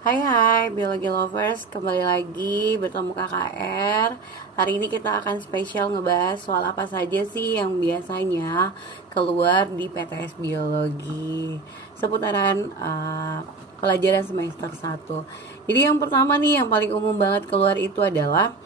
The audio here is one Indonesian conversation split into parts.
Hai hai biologi lovers, kembali lagi bertemu KKR. Hari ini kita akan spesial ngebahas soal apa saja sih yang biasanya keluar di PTS Biologi seputaran pelajaran semester 1. Jadi yang pertama nih, yang paling umum banget keluar itu adalah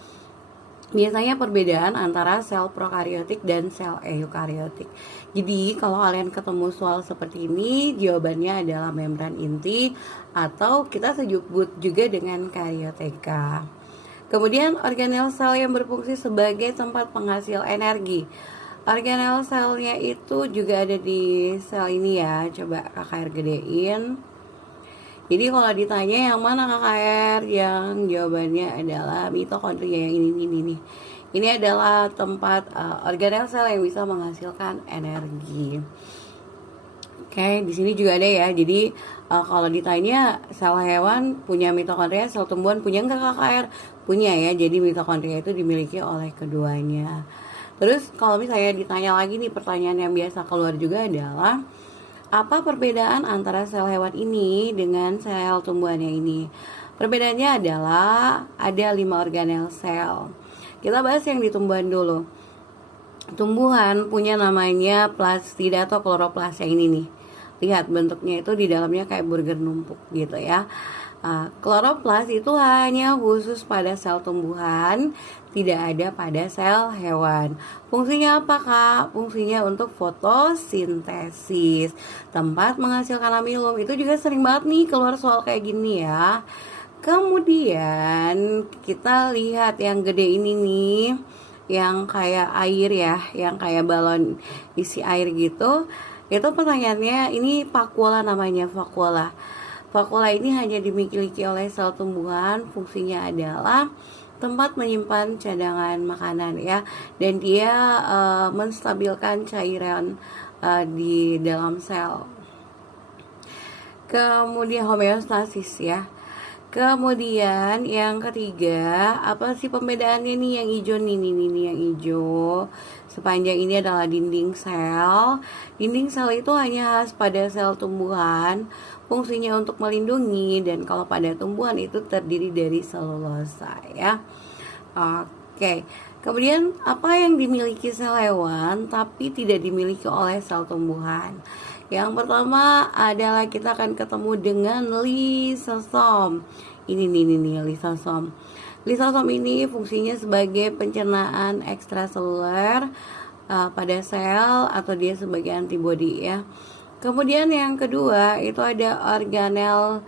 biasanya perbedaan antara sel prokariotik dan sel eukariotik. Jadi kalau kalian ketemu soal seperti ini, jawabannya adalah membran inti atau kita sebut juga dengan karioteka. Kemudian organel sel yang berfungsi sebagai tempat penghasil energi. Organel selnya itu juga ada di sel ini ya. Coba KKR gedein. Jadi kalau ditanya yang mana KKR, yang jawabannya adalah mitokondria yang ini nih. Ini adalah tempat organel sel yang bisa menghasilkan energi. Oke, di sini juga ada ya. Jadi kalau ditanya sel hewan punya mitokondria, sel tumbuhan punya enggak KKR? Punya ya. Jadi mitokondria itu dimiliki oleh keduanya. Terus kalau misalnya ditanya lagi nih, pertanyaan yang biasa keluar juga adalah apa perbedaan antara sel hewan ini dengan sel tumbuhan yang ini? Perbedaannya adalah ada 5 organel sel. Kita bahas yang di tumbuhan dulu. Tumbuhan punya namanya plastida atau kloroplas yang ini nih. Lihat bentuknya itu di dalamnya kayak burger numpuk gitu ya. Kloroplas itu hanya khusus pada sel tumbuhan, tidak ada pada sel hewan. Fungsinya apa kak? Fungsinya untuk fotosintesis, tempat menghasilkan amilum. Itu juga sering banget nih keluar soal kayak gini ya. Kemudian kita lihat yang gede ini nih, yang kayak air ya, yang kayak balon isi air gitu. Itu pertanyaannya, ini vakuola namanya, vakuola. Vakuola ini hanya dimiliki oleh sel tumbuhan, fungsinya adalah tempat menyimpan cadangan makanan ya, dan dia menstabilkan cairan di dalam sel. Kemudian homeostasis ya. Kemudian yang ketiga, apa sih pembedaannya nih yang hijau nih yang hijau. Sepanjang ini adalah dinding sel. Dinding sel itu hanya khas pada sel tumbuhan, fungsinya untuk melindungi, dan kalau pada tumbuhan itu terdiri dari selulosa ya. Oke. Kemudian apa yang dimiliki sel hewan tapi tidak dimiliki oleh sel tumbuhan? Yang pertama adalah kita akan ketemu dengan lisosom. Ini nih lisosom. Lisosom ini fungsinya sebagai pencernaan ekstraseluler pada sel, atau dia sebagai antibodi ya. Kemudian yang kedua itu ada organel